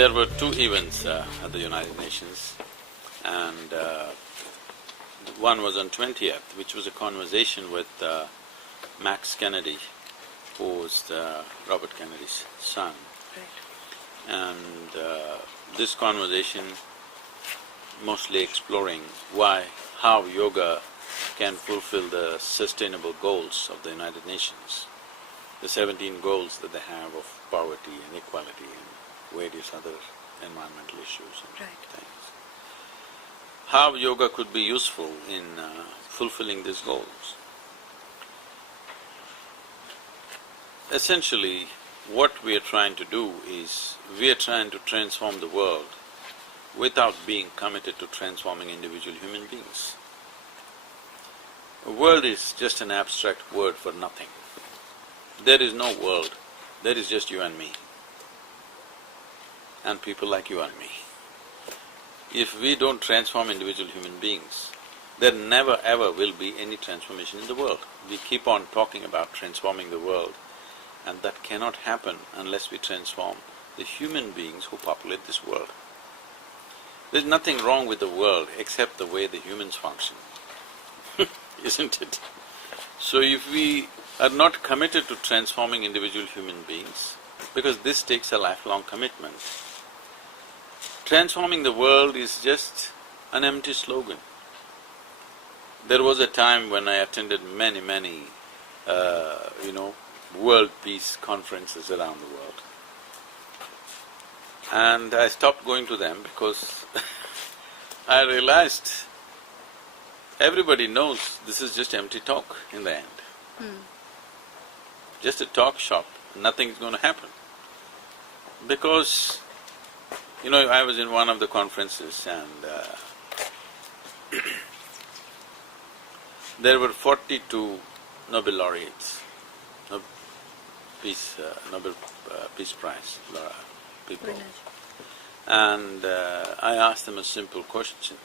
There were two events at the United Nations, and one was on 20th, which was a conversation with Max Kennedy, who was Robert Kennedy's son. Right. And this conversation mostly exploring how yoga can fulfill the sustainable goals of the United Nations, the 17 goals that they have of poverty and equality and various other environmental issues and things. How yoga could be useful in fulfilling these goals. Essentially, what we are trying to do is, we are trying to transform the world without being committed to transforming individual human beings. A world is just an abstract word for nothing. There is no world, there is just you and me, and people like you and me. If we don't transform individual human beings, there never ever will be any transformation in the world. We keep on talking about transforming the world, and that cannot happen unless we transform the human beings who populate this world. There's nothing wrong with the world except the way the humans function, isn't it? So if we are not committed to transforming individual human beings, because this takes a lifelong commitment, transforming the world is just an empty slogan. There was a time when I attended many, world peace conferences around the world. And I stopped going to them because I realized everybody knows this is just empty talk in the end. Just a talk shop, nothing's going to happen. Because, I was in one of the conferences and there were 42 Nobel laureates, Nobel Peace Prize people. And I asked them a simple question.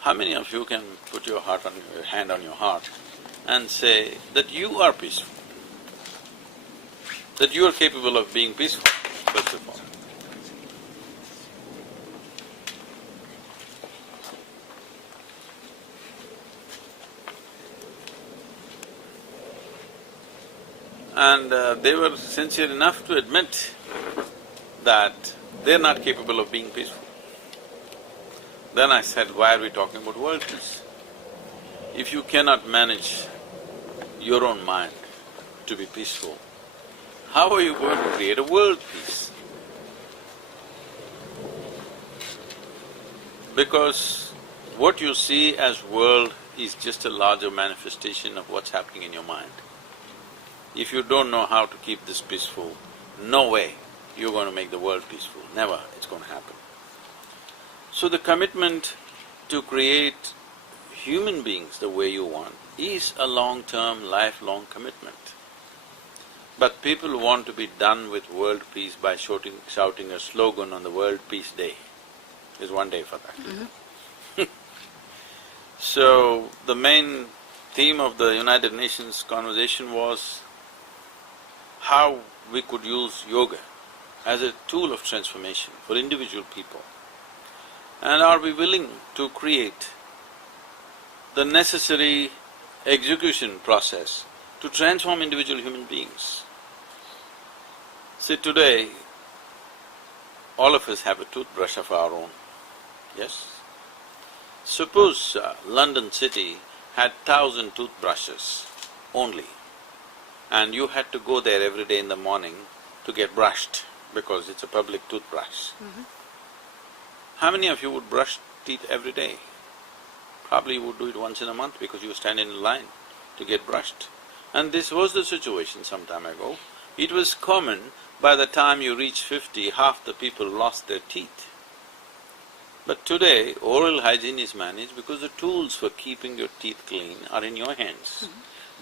How many of you can put your hand on your heart and say that you are peaceful? That you are capable of being peaceful, first of all. And they were sincere enough to admit that they're not capable of being peaceful. Then I said, why are we talking about world peace? If you cannot manage your own mind to be peaceful, how are you going to create a world peace? Because what you see as world is just a larger manifestation of what's happening in your mind. If you don't know how to keep this peaceful, no way you're going to make the world peaceful, never it's going to happen. So the commitment to create human beings the way you want is a long-term, lifelong commitment. But people want to be done with world peace by shouting a slogan on the World Peace Day. There's one day for that. So the main theme of the United Nations conversation was how we could use yoga as a tool of transformation for individual people. And are we willing to create the necessary execution process to transform individual human beings? See, today, all of us have a toothbrush of our own, yes? Suppose London city had 1,000 toothbrushes only, and you had to go there every day in the morning to get brushed because it's a public toothbrush. How many of you would brush teeth every day? Probably you would do it once in a month because you stand in line to get brushed. And this was the situation some time ago. It was common, by the time you reach 50, half the people lost their teeth. But today, oral hygiene is managed because the tools for keeping your teeth clean are in your hands.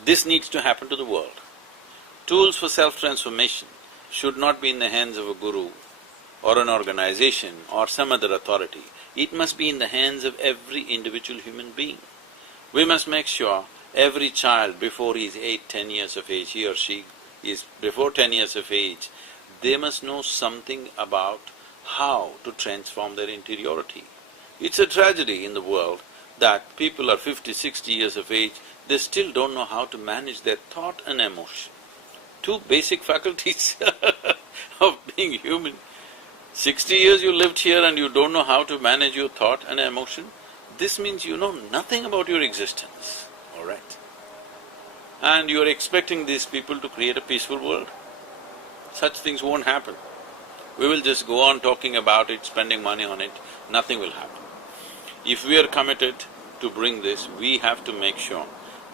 This needs to happen to the world. Tools for self-transformation should not be in the hands of a guru or an organization or some other authority. It must be in the hands of every individual human being. We must make sure every child before he is 8, 10 years of age, he or she is before 10 years of age, they must know something about how to transform their interiority. It's a tragedy in the world that people are 50, 60 years of age, they still don't know how to manage their thought and emotion. Two basic faculties of being human. 60 years you lived here and you don't know how to manage your thought and emotion, this means you know nothing about your existence, all right? And you're expecting these people to create a peaceful world. Such things won't happen. We will just go on talking about it, spending money on it, nothing will happen. If we are committed to bring this, we have to make sure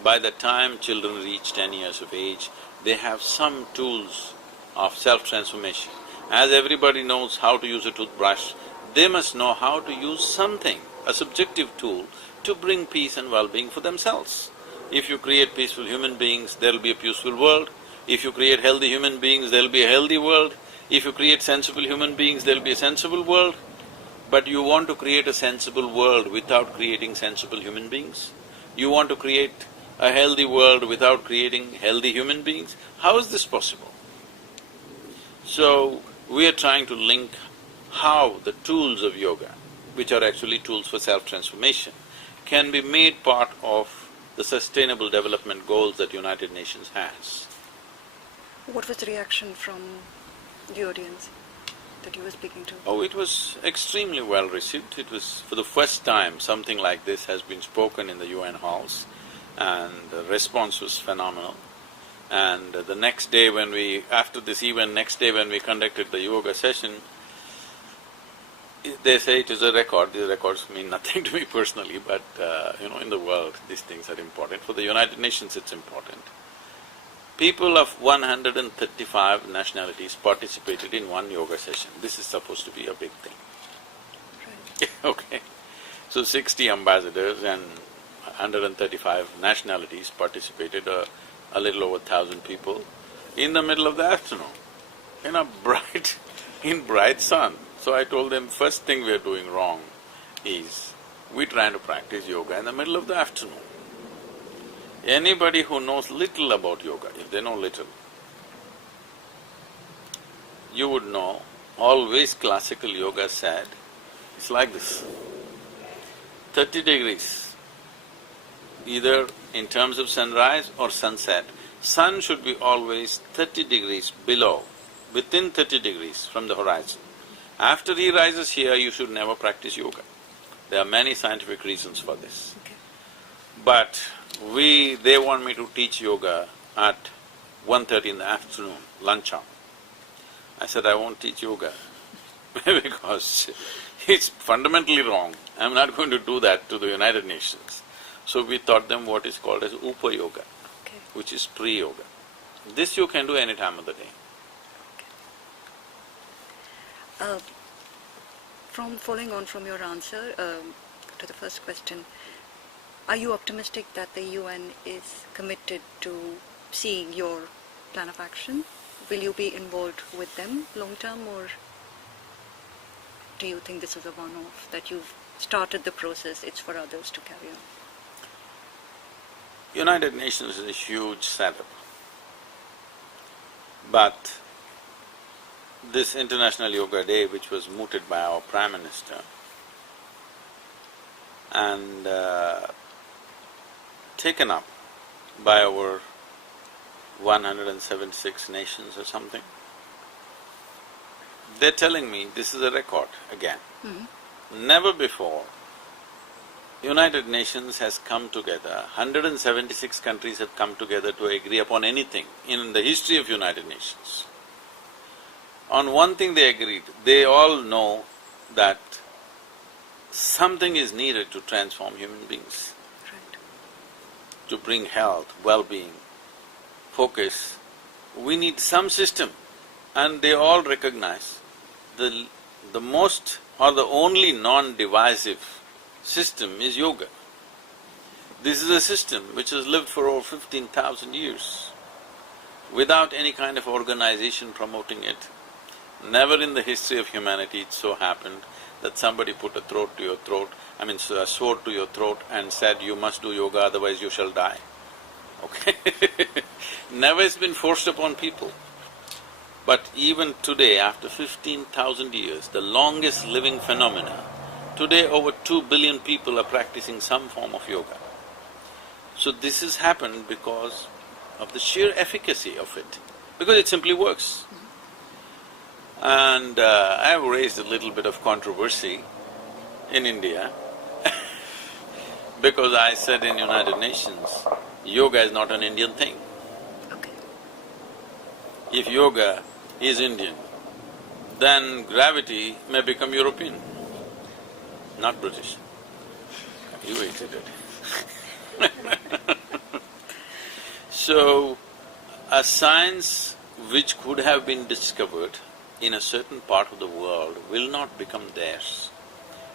by the time children reach 10 years of age, they have some tools of self-transformation. As everybody knows how to use a toothbrush, they must know how to use something, a subjective tool, to bring peace and well-being for themselves. If you create peaceful human beings, there'll be a peaceful world. If you create healthy human beings, there'll be a healthy world. If you create sensible human beings, there'll be a sensible world. But you want to create a sensible world without creating sensible human beings? You want to create a healthy world without creating healthy human beings? How is this possible? So, we are trying to link how the tools of yoga, which are actually tools for self-transformation, can be made part of the sustainable development goals that United Nations has. What was the reaction from the audience that you were speaking to? Oh, it was extremely well received. It was for the first time something like this has been spoken in the UN halls, and the response was phenomenal. And the next day when we… after this event, next day when we conducted the yoga session, they say it is a record. These records mean nothing to me personally, but in the world these things are important. For the United Nations it's important. People of 135 nationalities participated in one yoga session. This is supposed to be a big thing. Right. Okay. So 60 ambassadors and 135 nationalities participated, a little over 1,000 people, in the middle of the afternoon, in a bright sun. So I told them, first thing we are doing wrong is, we're trying to practice yoga in the middle of the afternoon. Anybody who knows little about yoga, if they know little, you would know, always classical yoga said, it's like this, 30 degrees, either in terms of sunrise or sunset, sun should be always 30 degrees below, within 30 degrees from the horizon. After he rises here, you should never practice yoga. There are many scientific reasons for this. Okay. But they want me to teach yoga at 1:30 in the afternoon, lunch hour. I said, I won't teach yoga because it's fundamentally wrong. I'm not going to do that to the United Nations. So we taught them what is called as Upa Yoga, Okay. which is pre-yoga. This you can do any time of the day. From following on from your answer to the first question, are you optimistic that the UN is committed to seeing your plan of action? Will you be involved with them long term, or do you think this is a one-off, that you've started the process, it's for others to carry on? United Nations is a huge setup, but this International Yoga Day, which was mooted by our Prime Minister and taken up by our 176 nations or something, they're telling me this is a record again. Never before United Nations has come together, 176 countries have come together to agree upon anything in the history of United Nations. On one thing they agreed, they all know that something is needed to transform human beings, Right. to bring health, well-being, focus. We need some system, and they all recognize the most or the only non-divisive system is yoga. This is a system which has lived for over 15,000 years without any kind of organization promoting it. Never in the history of humanity it so happened that somebody put a sword to your throat and said, you must do yoga, otherwise you shall die. Okay? Never it's been forced upon people. But even today, after 15,000 years, the longest living phenomena, today over 2 billion people are practicing some form of yoga. So this has happened because of the sheer efficacy of it, because it simply works. And I have raised a little bit of controversy in India because I said in United Nations, yoga is not an Indian thing. Okay. If yoga is Indian, then gravity may become European, not British. You hated it. So, a science which could have been discovered in a certain part of the world will not become theirs.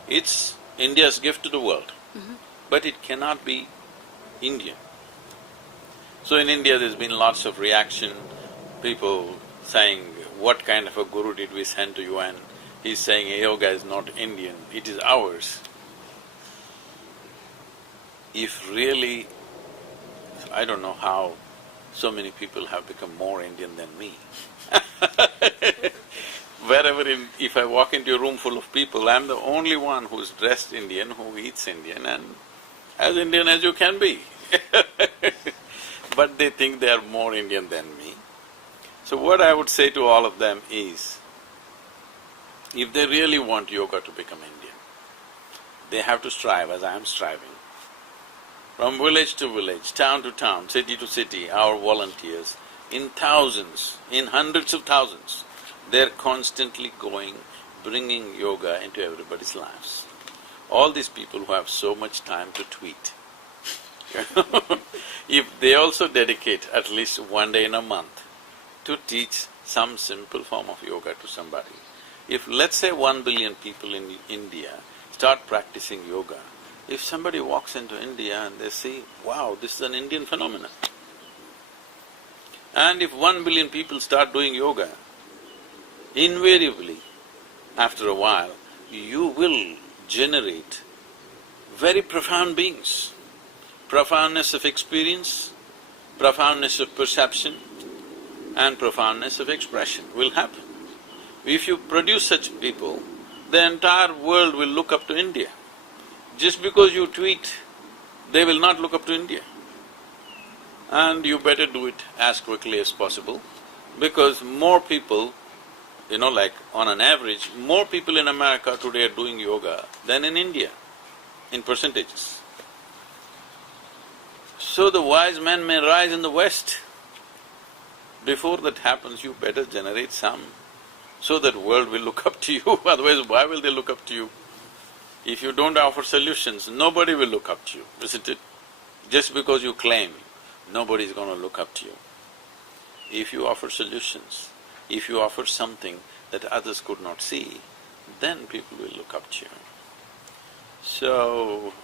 It's India's gift to the world, but it cannot be Indian. So in India there's been lots of reaction, people saying, what kind of a guru did we send to UN? He's saying yoga is not Indian, it is ours. If really, I don't know how so many people have become more Indian than me. If I walk into a room full of people, I'm the only one who's dressed Indian, who eats Indian and as Indian as you can be. But they think they are more Indian than me. So what I would say to all of them is, if they really want yoga to become Indian, they have to strive as I am striving. From village to village, town to town, city to city, our volunteers, in thousands, in hundreds of thousands, they're constantly going, bringing yoga into everybody's lives. All these people who have so much time to tweet, if they also dedicate at least one day in a month to teach some simple form of yoga to somebody, if let's say 1 billion people in India start practicing yoga, if somebody walks into India and they see, wow, this is an Indian phenomenon. And if 1 billion people start doing yoga, invariably, after a while, you will generate very profound beings. Profoundness of experience, profoundness of perception, and profoundness of expression will happen. If you produce such people, the entire world will look up to India. Just because you tweet, they will not look up to India. And you better do it as quickly as possible, because more people, like on an average, more people in America today are doing yoga than in India, in percentages. So the wise men may rise in the West. Before that happens, you better generate some, so that world will look up to you, otherwise why will they look up to you? If you don't offer solutions, nobody will look up to you, isn't it? Just because you claim, nobody is going to look up to you. If you offer solutions, if you offer something that others could not see, then people will look up to you. So,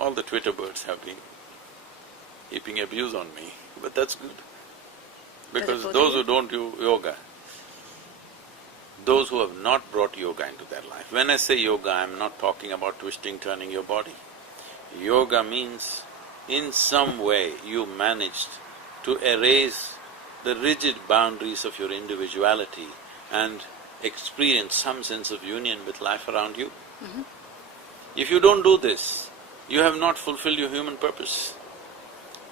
all the Twitter birds have been heaping abuse on me, but that's good. Because those who don't do yoga, those who have not brought yoga into their life. When I say yoga, I'm not talking about twisting, turning your body. Yoga means in some way you managed to erase the rigid boundaries of your individuality and experience some sense of union with life around you. If you don't do this, you have not fulfilled your human purpose.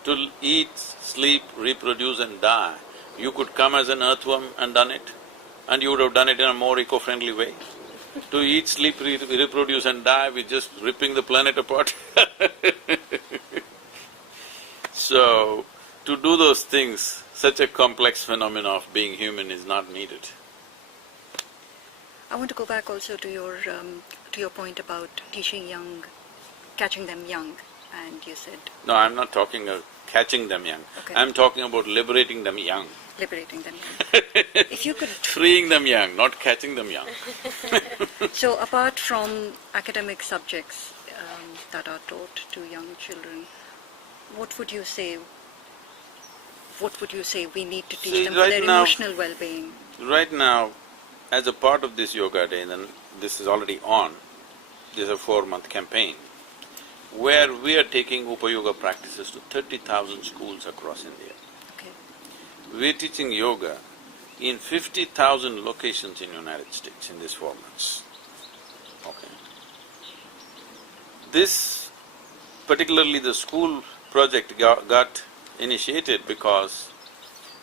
To eat, sleep, reproduce and die, you could come as an earthworm and done it, and you would have done it in a more eco-friendly way. To eat, sleep, reproduce and die with just ripping the planet apart. So, to do those things, such a complex phenomenon of being human is not needed. I want to go back also to your point about teaching young, catching them young, and you said… No, I'm not talking of catching them young. Okay. I'm talking about liberating them young. Liberating them young. If you could… Freeing them young, not catching them young. So apart from academic subjects that are taught to young children, what would you say we need to teach them for their emotional well-being? Right now, as a part of this yoga day, and this is already on, this is a 4-month campaign, where we are taking Upayoga practices to 30,000 schools across India. Okay. We're teaching yoga in 50,000 locations in United States in these 4 months. Okay. This, particularly the school project got initiated because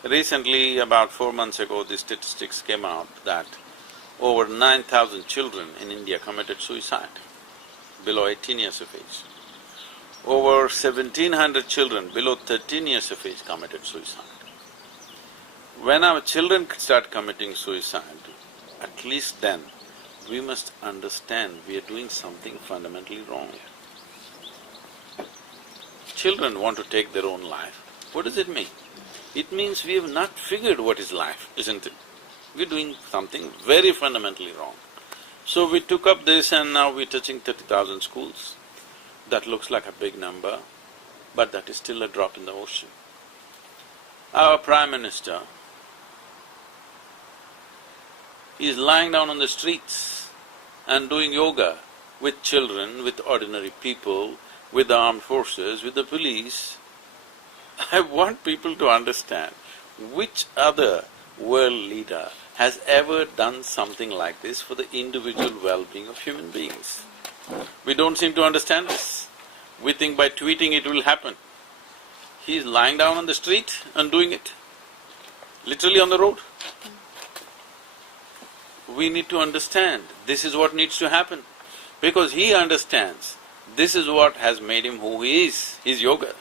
recently, about 4 months ago, the statistics came out that over 9,000 children in India committed suicide below 18 years of age. Over 1,700 children below 13 years of age committed suicide. When our children start committing suicide, at least then, we must understand we are doing something fundamentally wrong. Children want to take their own life. What does it mean? It means we have not figured what is life, isn't it? We're doing something very fundamentally wrong. So we took up this and now we're touching 30,000 schools. That looks like a big number, but that is still a drop in the ocean. Our Prime Minister is lying down on the streets and doing yoga with children, with ordinary people, with the armed forces, with the police. I want people to understand which other world leader has ever done something like this for the individual well-being of human beings. We don't seem to understand this. We think by tweeting it will happen. He's lying down on the street and doing it, literally on the road. We need to understand this is what needs to happen, because he understands this is what has made him who he is, his yoga.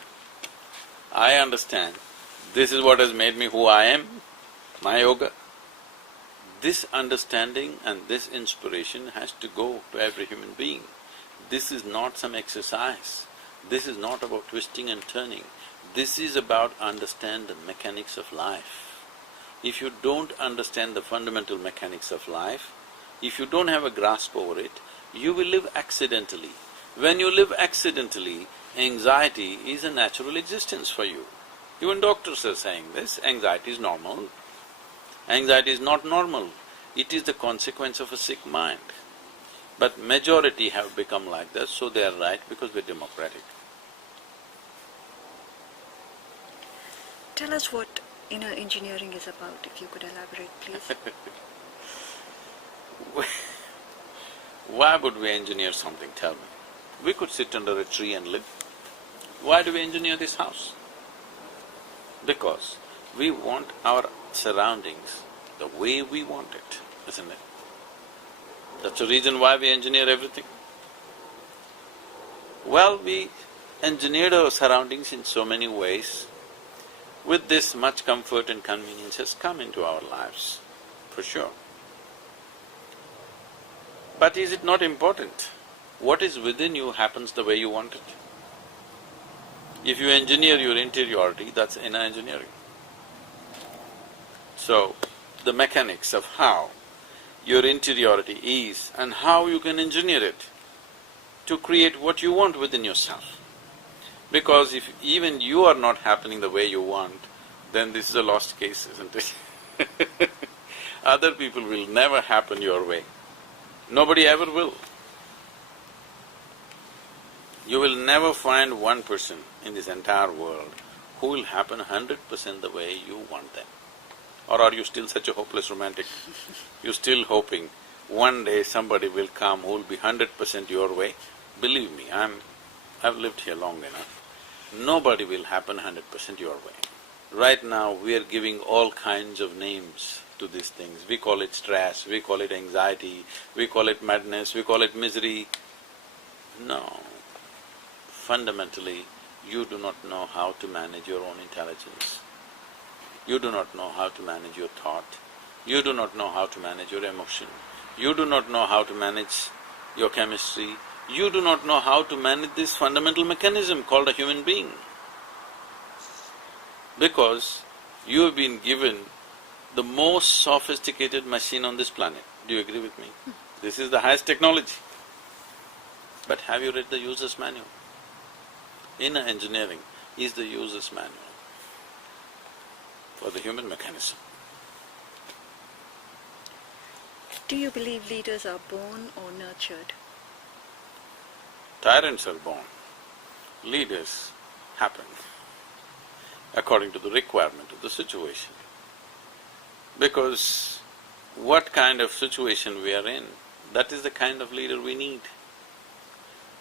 I understand this is what has made me who I am, my yoga. This understanding and this inspiration has to go to every human being. This is not some exercise, this is not about twisting and turning, this is about understand the mechanics of life. If you don't understand the fundamental mechanics of life, if you don't have a grasp over it, you will live accidentally. When you live accidentally, anxiety is a natural existence for you. Even doctors are saying this, anxiety is normal. Anxiety is not normal, it is the consequence of a sick mind. But majority have become like that, so they are right because we're democratic. Tell us what inner engineering is about, if you could elaborate, please. Why would we engineer something, tell me? We could sit under a tree and live. Why do we engineer this house? Because we want our surroundings the way we want it, isn't it? That's the reason why we engineer everything. Well, we engineered our surroundings in so many ways. With this, much comfort and convenience has come into our lives, for sure. But is it not important? What is within you happens the way you want it. If you engineer your interiority, that's inner engineering. So, the mechanics of how your interiority is and how you can engineer it to create what you want within yourself. Because if even you are not happening the way you want, then this is a lost case, isn't it? Other people will never happen your way. Nobody ever will. You will never find one person in this entire world who will happen 100% the way you want them. Or are you still such a hopeless romantic? You're still hoping one day somebody will come who will be 100% your way? Believe me, I've lived here long enough. Nobody will happen 100% your way. Right now, we are giving all kinds of names to these things. We call it stress, we call it anxiety, we call it madness, we call it misery. No. Fundamentally, you do not know how to manage your own intelligence. You do not know how to manage your thought. You do not know how to manage your emotion. You do not know how to manage your chemistry. You do not know how to manage this fundamental mechanism called a human being. Because you have been given the most sophisticated machine on this planet. Do you agree with me? This is the highest technology. But have you read the user's manual? Inner engineering is the user's manual for the human mechanism. Do you believe leaders are born or nurtured? Tyrants are born, leaders happen. according to the requirement of the situation. Because what kind of situation we are in, that is the kind of leader we need.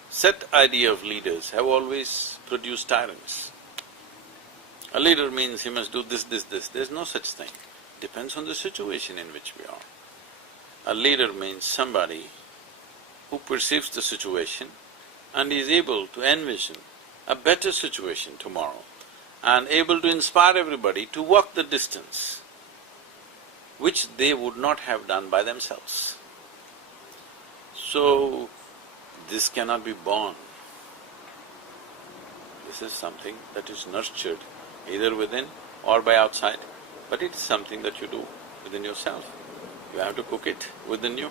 Set idea of leaders have always produced tyrants. A leader means he must do this, this. There's no such thing. Depends on the situation in which we are. A leader means somebody who perceives the situation and is able to envision a better situation tomorrow and able to inspire everybody to walk the distance which they would not have done by themselves. So, this cannot be born. This is something that is nurtured either within or by outside, but it is something that you do within yourself. You have to cook it within you.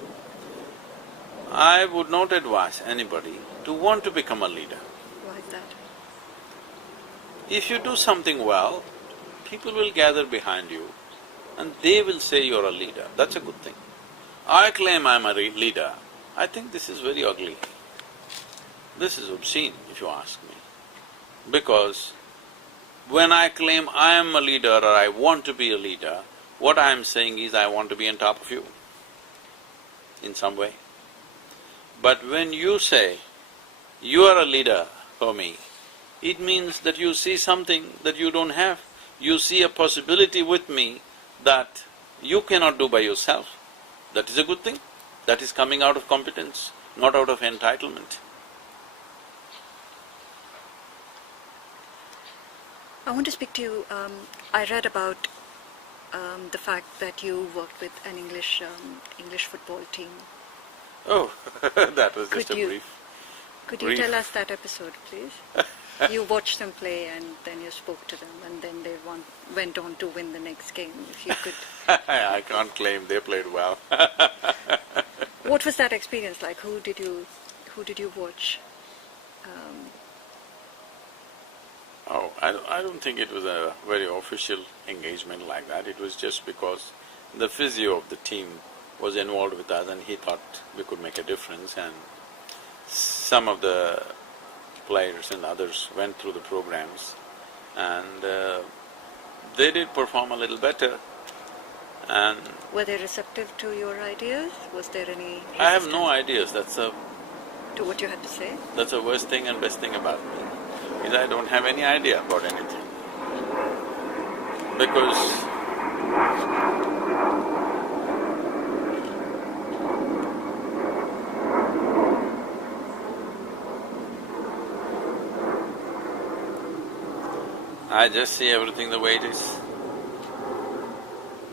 I would not advise anybody to want to become a leader. Why is that? If you do something well, people will gather behind you and they will say you're a leader. That's a good thing. I claim I'm a leader. I think this is very ugly. This is obscene, if you ask me. Because when I claim I am a leader or I want to be a leader, what I am saying is I want to be on top of you in some way. But when you say, you are a leader for me, it means that you see something that you don't have. You see a possibility with me that you cannot do by yourself. That is a good thing. That is coming out of competence, not out of entitlement. I want to speak to you, I read about the fact that you worked with an English football team. Oh, that was just a brief. Could you tell us that episode, please? You watched them play and then you spoke to them and then they went on to win the next game, if you could… I can't claim they played well. What was that experience like? Who did you watch? I don't think it was a very official engagement like that. It was just because the physio of the team was involved with us and he thought we could make a difference, and some of the players and others went through the programs and they did perform a little better. And… Were they receptive to your ideas? Was there any… I have no ideas, to what you had to say? That's the worst thing and best thing about me, is I don't have any idea about anything. Because I just see everything the way it is.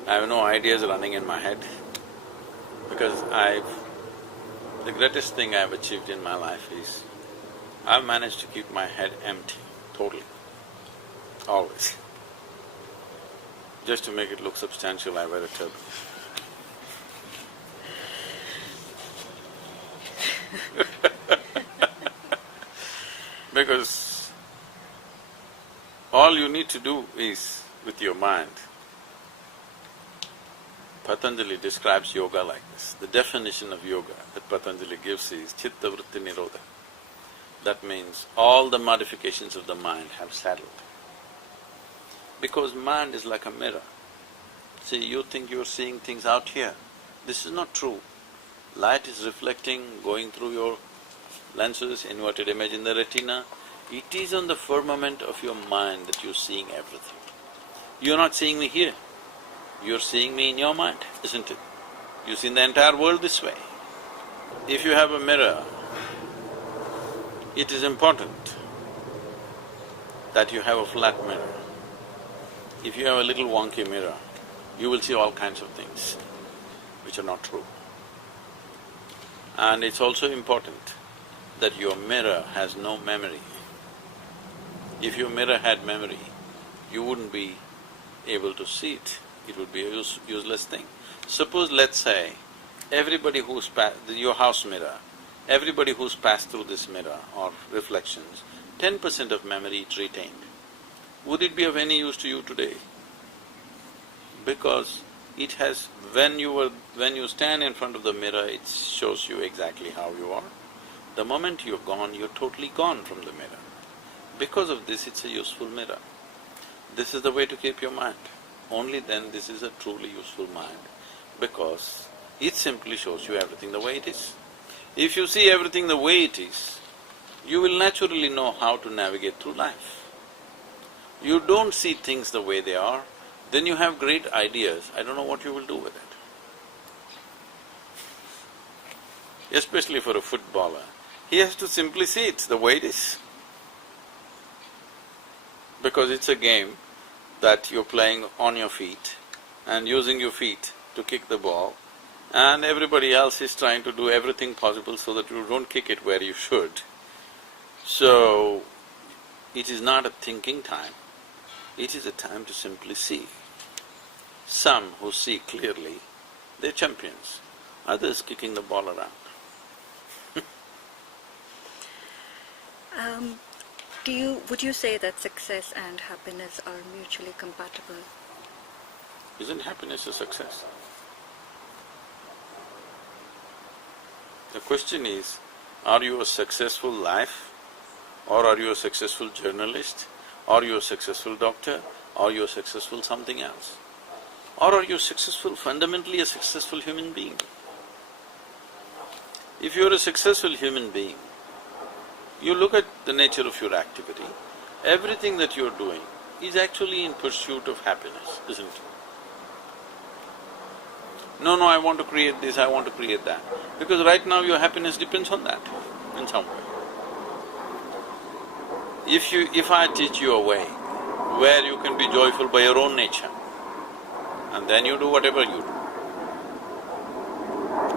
I have no ideas running in my head, because the greatest thing I've achieved in my life is I've managed to keep my head empty, totally, always. Just to make it look substantial, I wear a turban. Because all you need to do is with your mind. Patanjali describes yoga like this. The definition of yoga that Patanjali gives is chitta vritti nirodha. That means all the modifications of the mind have settled. Because mind is like a mirror. See, you think you're seeing things out here. This is not true. Light is reflecting, going through your lenses, inverted image in the retina. It is on the firmament of your mind that you're seeing everything. You're not seeing me here. You're seeing me in your mind, isn't it? You've seen the entire world this way. If you have a mirror, it is important that you have a flat mirror. If you have a little wonky mirror, you will see all kinds of things which are not true. And it's also important that your mirror has no memory. If your mirror had memory, you wouldn't be able to see it. It would be a useless thing. Suppose, let's say, everybody who's your house mirror, everybody who's passed through this mirror or reflections, 10% of memory it retained. Would it be of any use to you today? Because it has… when you stand in front of the mirror, it shows you exactly how you are. The moment you're gone, you're totally gone from the mirror. Because of this, it's a useful mirror. This is the way to keep your mind. Only then this is a truly useful mind, because it simply shows you everything the way it is. If you see everything the way it is, you will naturally know how to navigate through life. You don't see things the way they are, then you have great ideas, I don't know what you will do with it. Especially for a footballer, he has to simply see it the way it is. Because it's a game that you're playing on your feet and using your feet to kick the ball, and everybody else is trying to do everything possible so that you don't kick it where you should. So, it is not a thinking time, it is a time to simply see. Some who see clearly, they're champions, others kicking the ball around. Would you say that success and happiness are mutually compatible? Isn't happiness a success? The question is, are you a successful life, or are you a successful journalist, or you a successful doctor, or you a successful something else? Or are you successful, fundamentally a successful human being? If you're a successful human being, you look at the nature of your activity, everything that you're doing is actually in pursuit of happiness, isn't it? No, I want to create this, I want to create that, because right now your happiness depends on that in some way. If I teach you a way where you can be joyful by your own nature, and then you do whatever you do,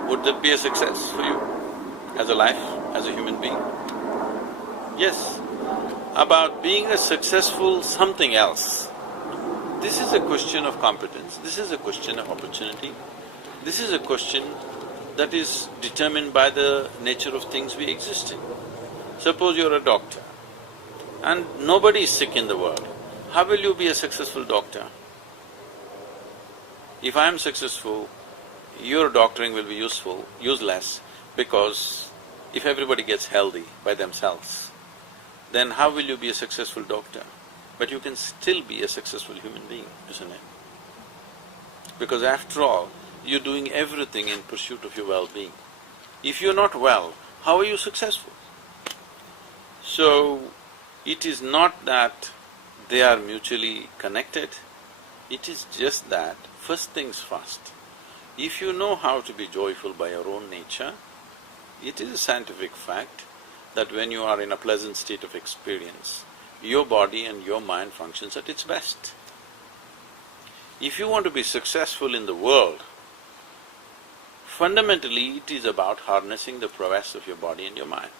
would that be a success for you as a life, as a human being? Yes. About being a successful something else, this is a question of competence, this is a question of opportunity, this is a question that is determined by the nature of things we exist in. Suppose you're a doctor and nobody is sick in the world, how will you be a successful doctor? If I am successful, your doctoring will be useless, because if everybody gets healthy by themselves, then how will you be a successful doctor? But you can still be a successful human being, isn't it? Because after all, you're doing everything in pursuit of your well-being. If you're not well, how are you successful? So, it is not that they are mutually connected, it is just that, first things first, if you know how to be joyful by your own nature, it is a scientific fact that when you are in a pleasant state of experience, your body and your mind functions at its best. If you want to be successful in the world, fundamentally it is about harnessing the prowess of your body and your mind.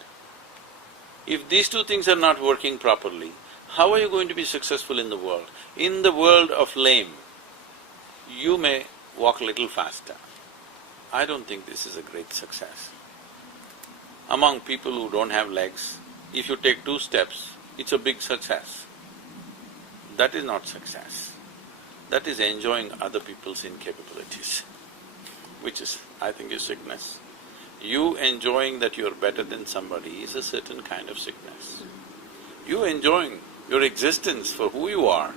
If these two things are not working properly, how are you going to be successful in the world? In the world of lame, you may walk a little faster. I don't think this is a great success. Among people who don't have legs, if you take 2 steps, it's a big success. That is not success. That is enjoying other people's incapabilities, which is, I think, is sickness. You enjoying that you're better than somebody is a certain kind of sickness. You enjoying your existence for who you are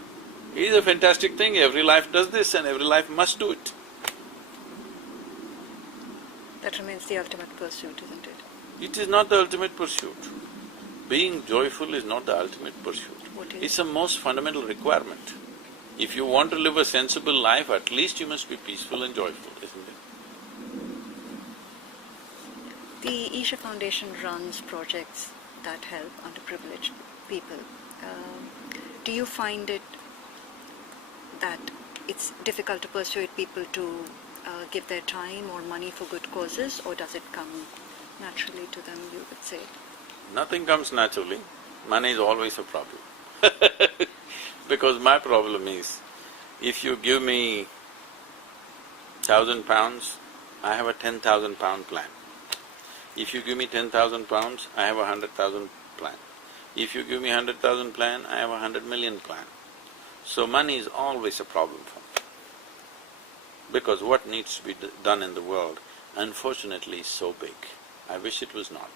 is a fantastic thing. Every life does this and every life must do it. That remains the ultimate pursuit, isn't it? It is not the ultimate pursuit. Being joyful is not the ultimate pursuit. What is? It's a most fundamental requirement. If you want to live a sensible life, at least you must be peaceful and joyful, isn't it? The Isha Foundation runs projects that help underprivileged people. Do you find it that it's difficult to persuade people to give their time or money for good causes, or does it come naturally to them, you would say? Nothing comes naturally. Money is always a problem. Because my problem is, if you give me £1,000, I have a £10,000 plan. If you give me £10,000, I have a £100,000 plan. If you give me £100,000 plan, I have a £100 million plan. So money is always a problem for me. Because what needs to be done in the world, unfortunately, is so big. I wish it was not,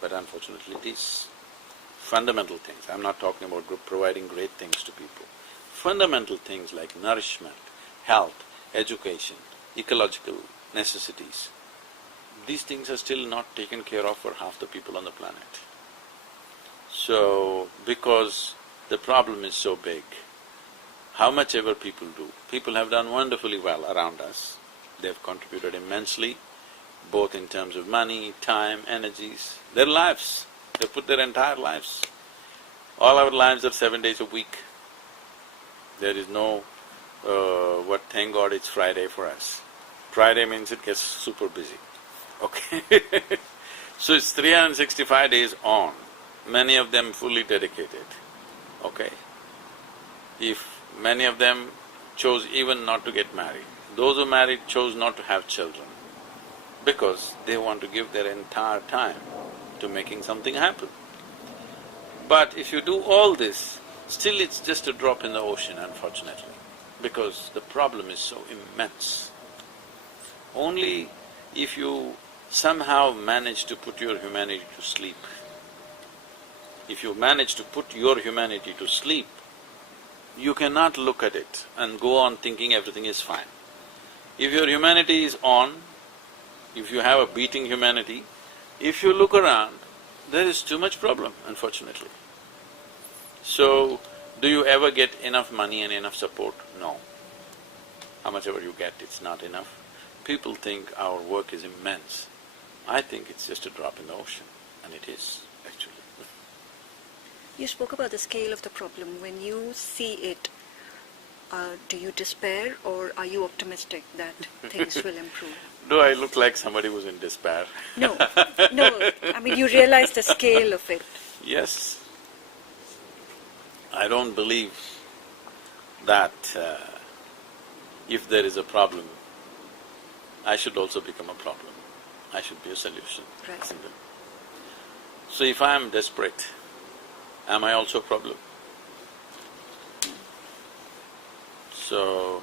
but unfortunately it is. Fundamental things, I'm not talking about providing great things to people. fundamental things like nourishment, health, education, ecological necessities, these things are still not taken care of for half the people on the planet. So, because the problem is so big, how much ever people do, people have done wonderfully well around us. They've contributed immensely, both in terms of money, time, energies, their lives. They put their entire lives. All our lives are 7 days a week. There is no, thank God it's Friday for us. Friday means it gets super busy, okay? So it's 365 days on, many of them fully dedicated, okay? If many of them chose even not to get married, those who married chose not to have children, because they want to give their entire time to making something happen. But if you do all this, still it's just a drop in the ocean, unfortunately, because the problem is so immense. Only if you somehow manage to put your humanity to sleep, if you manage to put your humanity to sleep, you cannot look at it and go on thinking everything is fine. If your humanity is on, if you have a beating humanity, if you look around, there is too much problem, unfortunately. So, do you ever get enough money and enough support? No. How much ever you get, it's not enough. People think our work is immense. I think it's just a drop in the ocean, and it is, actually. You spoke about the scale of the problem. When you see it, do you despair or are you optimistic that things will improve? Do I look like somebody who's in despair? No, no, I mean you realize the scale of it. Yes. I don't believe that if there is a problem, I should also become a problem. I should be a solution. Right. Simple. So if I am desperate, am I also a problem? So,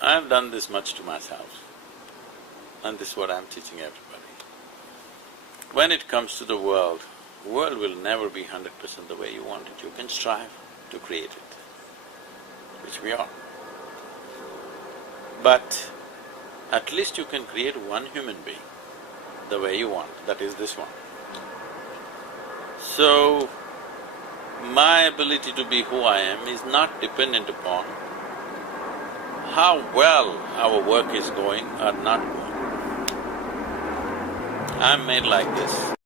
I have done this much to myself, and this is what I'm teaching everybody. When it comes to the world will never be 100% the way you want it. You can strive to create it, which we are. But at least you can create one human being the way you want, that is this one. So, my ability to be who I am is not dependent upon how well our work is going or not going. I'm made like this.